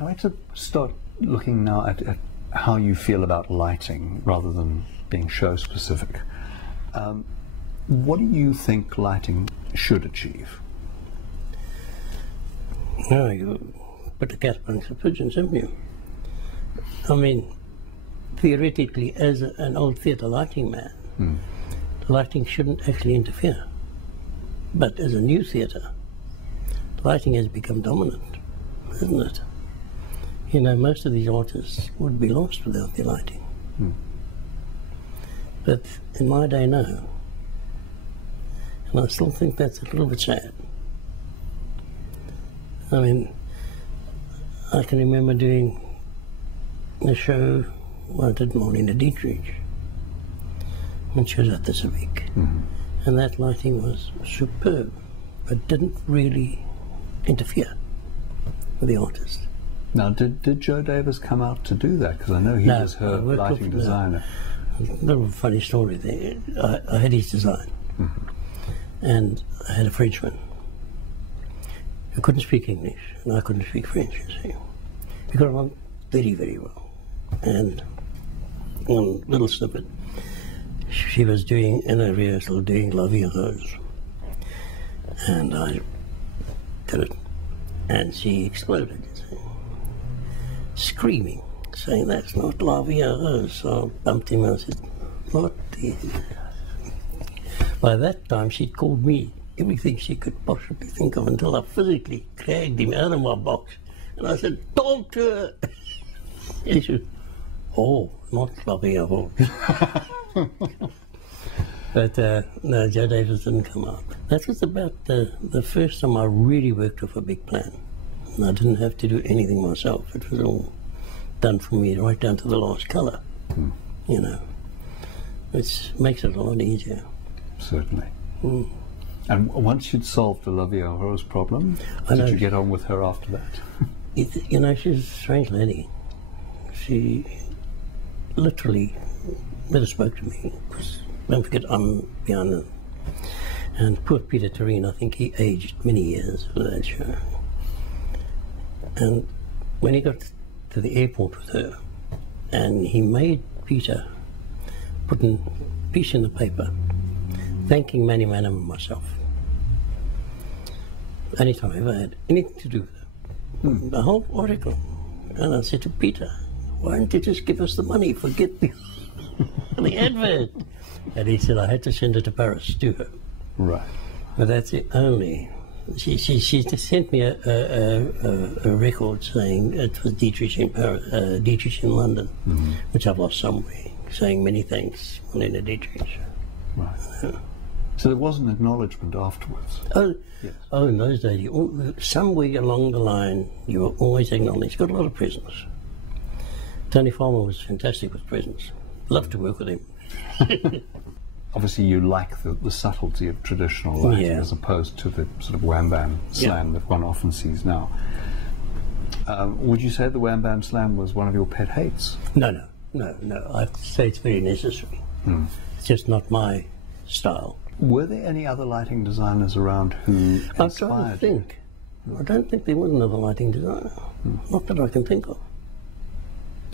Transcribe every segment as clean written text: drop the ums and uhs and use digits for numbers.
I'd like to start looking now at how you feel about lighting rather than being show specific. What do you think lighting should achieve? No, you put the cat amongst the pigeons, haven't you? I mean, theoretically, as an old theatre lighting man, the lighting shouldn't actually interfere. But as a new theatre, lighting has become dominant, isn't it? You know, most of these artists would be lost without their lighting. But in my day, no. And I still think that's a little bit sad. I mean, I can remember doing a show, well, I did Marlene Dietrich, when she was at the Civic. And that lighting was superb, but didn't really interfere with the artist. Now, did Joe Davis come out to do that? Because I know he was her lighting designer. A little funny story there. I had his design, and I had a Frenchman who couldn't speak English, and I couldn't speak French, you see. We got along very, very well. And one little snippet, she was doing, in a rehearsal, doing La Vie en Rose. And I did it, and she exploded, you see, screaming, saying, "That's not La Vie en Rose." So I bumped him and I said, "What the..." By that time, she'd called me everything she could possibly think of until I physically dragged him out of my box. And I said, "Talk to her." And he said, "Oh, not La Vie en Rose." But no, Joe Davis didn't come out. That was about the first time I really worked with a big plan. And I didn't have to do anything myself. It was all done for me, right down to the last colour, you know. Which makes it a lot easier. Certainly. And once you'd solved the La Vie en Rose problem, did you get on with her after that? You know, she's a strange lady. She literally never spoke to me. Don't forget, I'm behind her. And poor Peter Terrine, I think he aged many years for that show. And when he got to the airport with her, and he made Peter put a piece in the paper thanking Manny Manham and myself. Anytime I ever had anything to do with her. The whole article. And I said to Peter, "Why don't you just give us the money, forget the advert?" And he said, "I had to send it to Paris to her." Right. But that's the only. She sent me a record saying it was Dietrich in Paris, Dietrich in London, which I've lost somewhere, saying many thanks, Marlene Dietrich. Right. So there was an acknowledgement afterwards. Oh, yes. Oh, in those days, somewhere along the line, you were always acknowledged. Got a lot of presents. Tony Farmer was fantastic with presents. Loved to work with him. Obviously, you like the subtlety of traditional lighting as opposed to the sort of wham bam slam that one often sees now. Would you say the wham bam slam was one of your pet hates? No. I'd say it's very necessary. It's just not my style. Were there any other lighting designers around who inspired I'm trying to think. I don't think there was another lighting designer. Not that I can think of.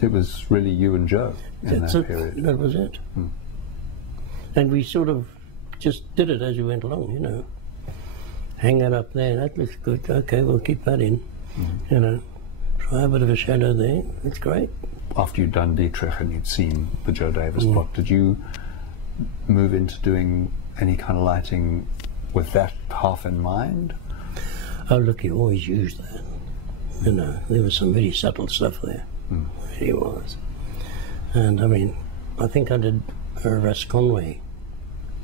It was really you and Joe in that period. That was it. And we sort of just did it as we went along, you know. Hang that up there, that looks good. Okay, we'll keep that in. You know, try a bit of a shadow there. That's great. After you'd done Dietrich and you'd seen the Joe Davis plot, did you move into doing any kind of lighting with that half in mind? Oh, look, you always use that. You know, there was some very subtle stuff there. Really was. And I mean, I think I did Russ Conway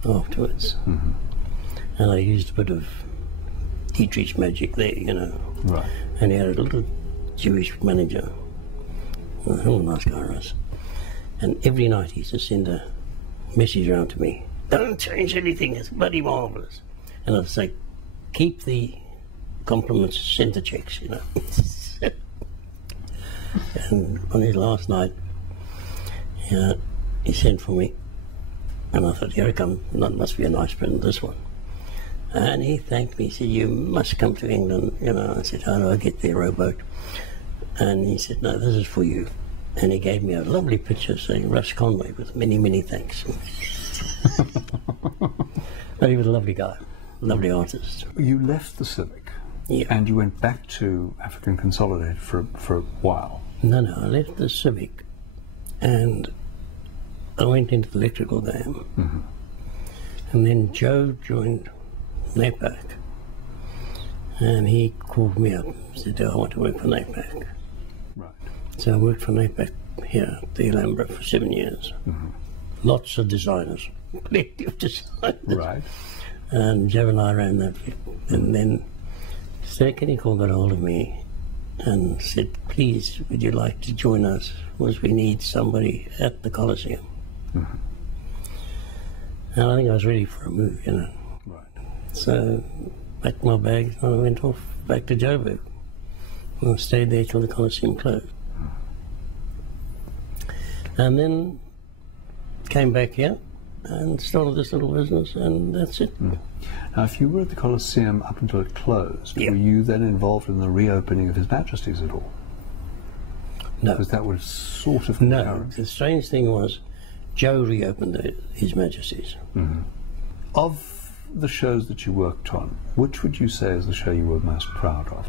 afterwards. And I used a bit of Dietrich's magic there, you know. Right. And he had a little Jewish manager. A real nice guy, Russ. And every night he used to send a message around to me. "Don't change anything, it's bloody marvellous." And I'd say, "Keep the compliments, send the checks," you know. And on his last night, he sent for me. And I thought, here it comes, that must be a nice present, this one. And he thanked me, he said, "You must come to England." You know, I said, "How do I get there, rowboat?" And he said, no, this is for you. And he gave me a lovely picture saying Russ Conway with many, many thanks. But he was a lovely guy, lovely artist. You left the Civic, Yeah. and you went back to African Consolidated for a while. No, I left the Civic and I went into the electrical game. Mm-hmm. And then Joe joined NAPAC. And he called me up and said, I want to work for NAPAC. Right. So I worked for NAPAC here at the Alhambra for 7 years. Mm-hmm. Lots of designers, plenty of designers. Right. And Joe and I ran that. And then Sir Kennicall got hold of me and said, please, would you like to join us? Because we need somebody at the Coliseum. Mm-hmm. And I think I was ready for a move, you know. Right. So packed my bags and I went off back to Joburg. And I stayed there till the Coliseum closed. And then came back here and started this little business, and that's it. Mm. Now, if you were at the Coliseum up until it closed, Yep. were you then involved in the reopening of His Majesty's at all? No. Because that was sort of No, concurrent. the strange thing was Joe reopened His Majesty's. Mm-hmm. Of the shows that you worked on, which would you say is the show you were most proud of?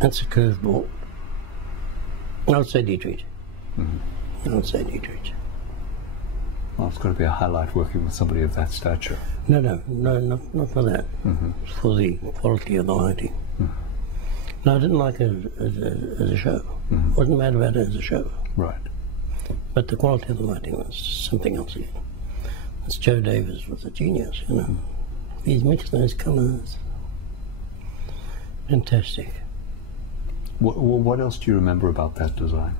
That's a curveball. I would say Dietrich. Mm-hmm. I would say Dietrich. Well, it's got to be a highlight working with somebody of that stature. No, not for that. Mm-hmm. It's for the quality of the lighting. Mm-hmm. No, I didn't like it as a show. Mm-hmm. Wasn't mad about it as a show. Right. But the quality of the lighting was something else again. As Joe Davis was a genius, you know. He's mixed those colours. Fantastic. What else do you remember about that design?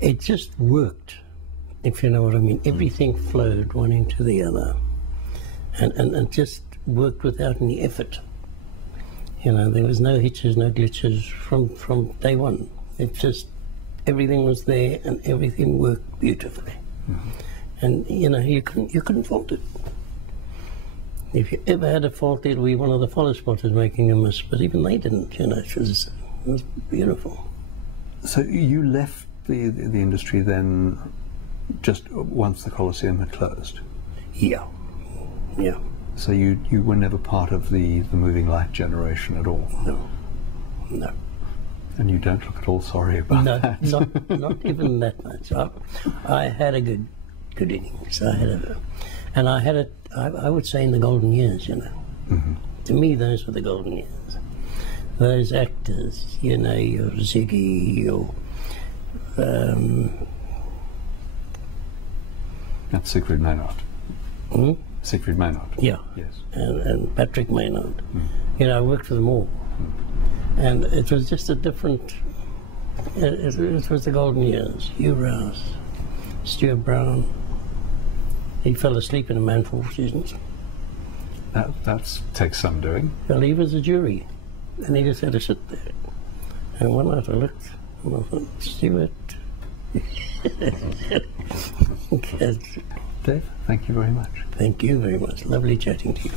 It just worked, if you know what I mean. Everything flowed one into the other. And it just worked without any effort. You know, there was no hitches, no glitches from day one. It just, everything was there and everything worked beautifully. Mm-hmm. And, you know, you couldn't fault it. If you ever had a fault, it would be one of the follow spotters making a miss, but even they didn't, you know. It was beautiful. So you left the industry then just once the Coliseum had closed? Yeah. So you were never part of the moving light generation at all? No. And you don't look at all sorry about that? not even that much. I had a good innings. I would say in the golden years, you know. Mm-hmm. To me, those were the golden years. Those actors, you know, your Ziggy, your That's Siegfried Maynard. Hmm? Siegfried Maynard. Yeah. Yes. And Patrick Maynard. You know, I worked for them all. And it was just a different, it was the golden years. Hugh Rouse, Stuart Brown. He fell asleep in a Man for 4 Seasons. That takes some doing. Well, he was a jury, and he just had to sit there. And one night I looked, and I thought, Stuart. Dave, thank you very much. Thank you very much. Lovely chatting to you.